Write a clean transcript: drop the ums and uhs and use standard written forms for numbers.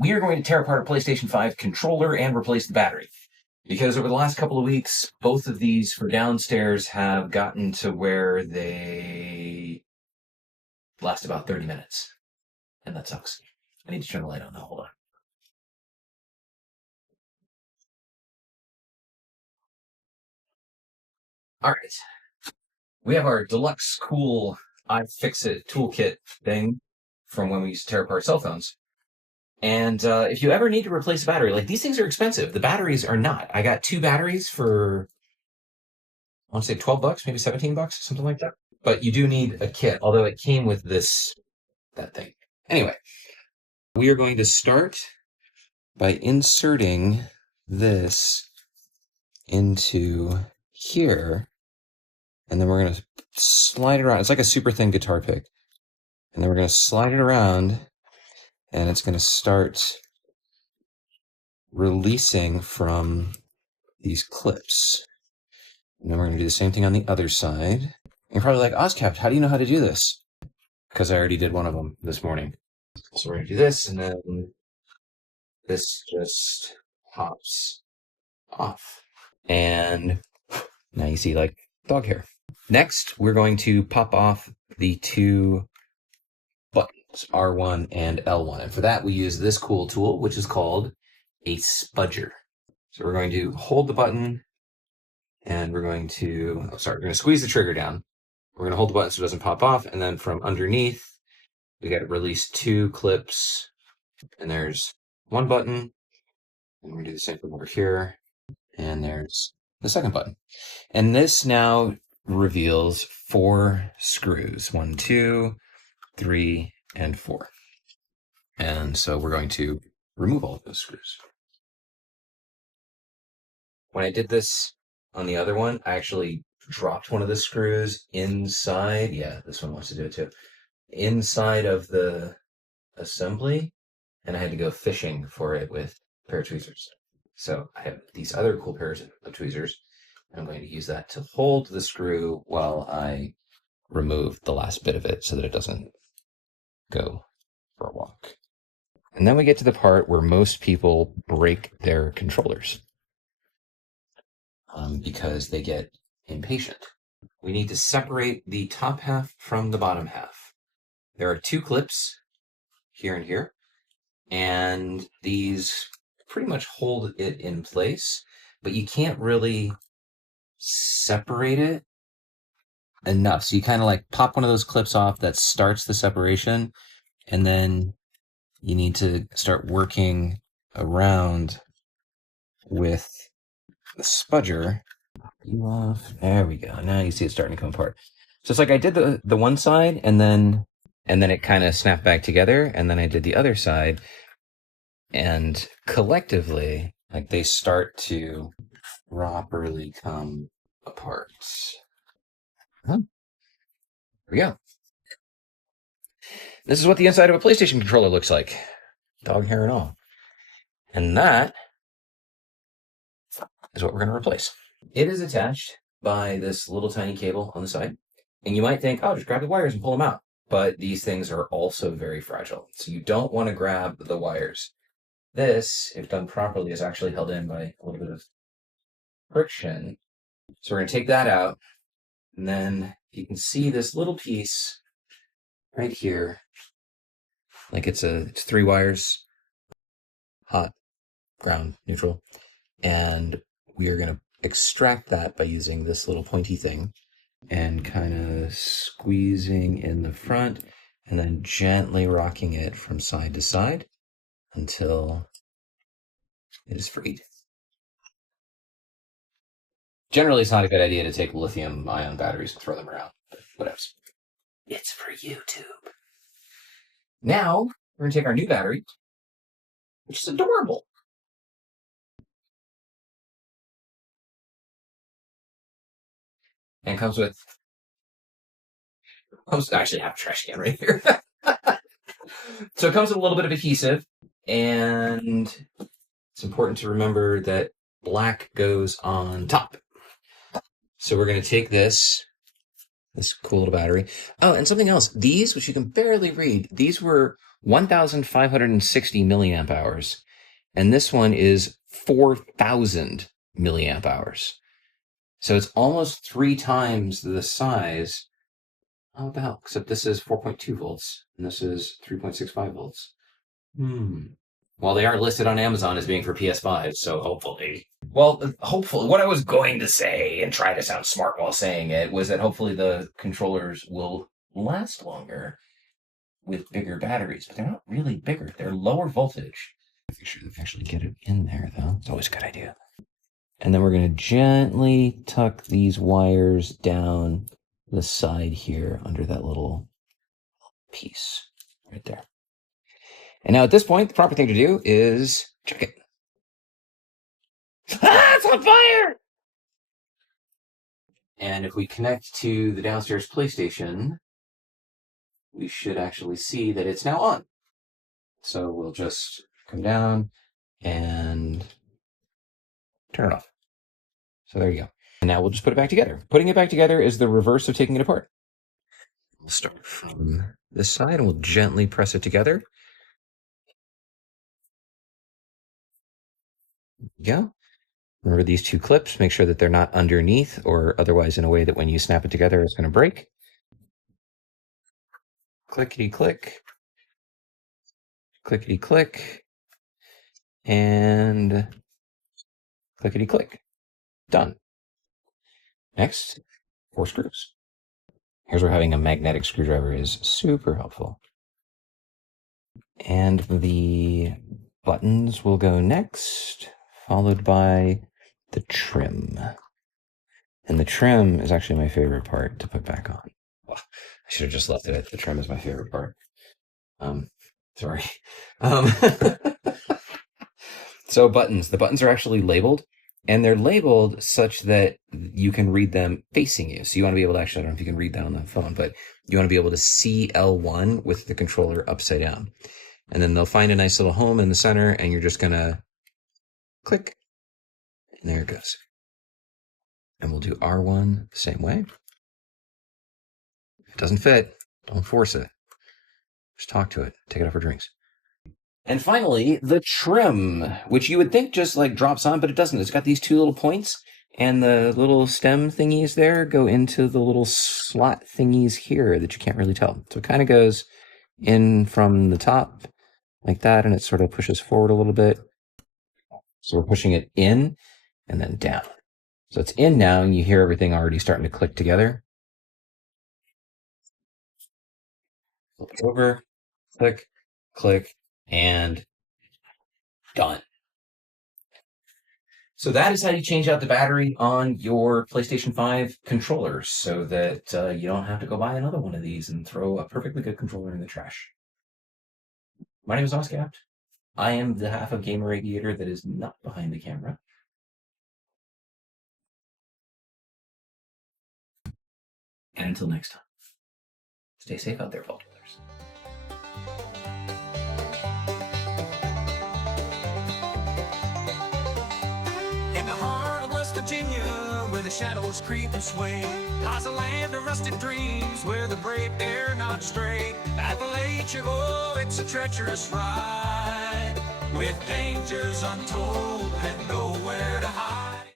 we are going to tear apart a PlayStation 5 controller and replace the battery. Because over the last couple of weeks, both of these for downstairs have gotten to where they last about 30 minutes. And that sucks. I need to turn the light on now. Hold on. All right. We have our deluxe cool iFixit toolkit thing from when we used to tear apart cell phones. And if you ever need to replace a battery, like these things are expensive. The batteries are not. I got 2 batteries for, I want to say $12, maybe $17, something like that. But you do need a kit, although it came with that thing. Anyway, we are going to start by inserting this into here. And then we're going to slide it around. It's like a super thin guitar pick. And then we're going to slide it around, and it's going to start releasing from these clips. And then we're going to do the same thing on the other side. And you're probably like, Ozcapt, how do you know how to do this? Because I already did one of them this morning. So we're going to do this, and then this just pops off. And now you see like dog hair. Next, we're going to pop off the 2 buttons, R1 and L1. And for that, we use this cool tool, which is called a spudger. So we're going to hold the button, and we're going to, we're going to squeeze the trigger down. We're going to hold the button so it doesn't pop off. And then from underneath, we got to release 2 clips. And there's 1 button. And we're going to do the same thing over here. And there's the second button. And this now reveals 4 screws. 1, 2, 3, and 4. And so we're going to remove all of those screws. When I did this on the other one, I actually dropped one of the screws inside. Yeah, this one wants to do it too. Inside of the assembly, and I had to go fishing for it with a pair of tweezers. So I have these other cool pairs of tweezers. I'm going to use that to hold the screw while I remove the last bit of it so that it doesn't go for a walk. And then we get to the part where most people break their controllers because they get impatient. We need to separate the top half from the bottom half. There are 2 clips here and here, and these pretty much hold it in place, but you can't really separate it enough. So you kind of like pop one of those clips off that starts the separation, and then you need to start working around with the spudger. You off. There we go. Now you see it starting to come apart. So it's like I did the one side, and then it kind of snapped back together, and then I did the other side, and collectively, like they start to properly come apart. Huh? There we go. This is what the inside of a PlayStation controller looks like. Dog hair and all. And that is what we're going to replace. It is attached by this little tiny cable on the side. And you might think, oh, just grab the wires and pull them out. But these things are also very fragile. So you don't want to grab the wires. This, if done properly, is actually held in by a little bit of friction. So we're going to take that out. And then you can see this little piece right here. Like it's 3 wires, hot, ground, neutral. And we are going to extract that by using this little pointy thing and kind of squeezing in the front and then gently rocking it from side to side until it is freed. Generally, it's not a good idea to take lithium-ion batteries and throw them around, but whatever. It's for YouTube. Now, we're going to take our new battery, which is adorable. And comes with, I actually have a trash can right here. So it comes with a little bit of adhesive, and it's important to remember that black goes on top. So we're going to take this cool little battery. Oh, and something else. These, which you can barely read, these were 1,560 milliamp hours. And this one is 4,000 milliamp hours. So it's almost 3 times the size. Oh, what the hell? Except this is 4.2 volts, and this is 3.65 volts. Well, they are listed on Amazon as being for PS5, so hopefully. Well, hopefully, what I was going to say, and try to sound smart while saying it, was that hopefully the controllers will last longer with bigger batteries, but they're not really bigger. They're lower voltage. Make sure they actually get it in there, though. It's always a good idea. And then we're going to gently tuck these wires down the side here under that little piece right there. And now at this point, the proper thing to do is check it. Ah, it's on fire! And if we connect to the downstairs PlayStation, we should actually see that it's now on. So we'll just come down and turn it off. So there you go. And now we'll just put it back together. Putting it back together is the reverse of taking it apart. We'll start from this side and we'll gently press it together. There you go. Remember these 2 clips, make sure that they're not underneath or otherwise in a way that when you snap it together, it's going to break. Clickety-click. Clickety-click. And clickety-click. Done. Next, 4 screws. Here's where having a magnetic screwdriver is super helpful. And the buttons will go next, followed by the trim. And the trim is actually my favorite part to put back on. Well, I should have just left it. The trim is my favorite part. Sorry. So buttons. The buttons are actually labeled, and they're labeled such that you can read them facing you. So you want to be able to actually, I don't know if you can read that on the phone, but you want to be able to see L1 with the controller upside down. And then they'll find a nice little home in the center, and you're just going to click. And there it goes. And we'll do R1 the same way. If it doesn't fit, don't force it. Just talk to it. Take it out for drinks. And finally, the trim, which you would think just like drops on, but it doesn't. It's got these 2 little points, and the little stem thingies there go into the little slot thingies here that you can't really tell. So it kind of goes in from the top like that, and it sort of pushes forward a little bit. So we're pushing it in and then down. So it's in now, and you hear everything already starting to click together. Flip it over, click, click, and done. So that is how you change out the battery on your PlayStation 5 controllers so that you don't have to go buy another one of these and throw a perfectly good controller in the trash. My name is Oscapt. I am the half of Gamer Radiator that is not behind the camera. And until next time, stay safe out there, fault dealers. In the heart of West Virginia, where the shadows creep and sway, lies a land of rusted dreams, where the brave dare not stray. Appalachia, oh, it's a treacherous ride, with dangers untold and nowhere to hide.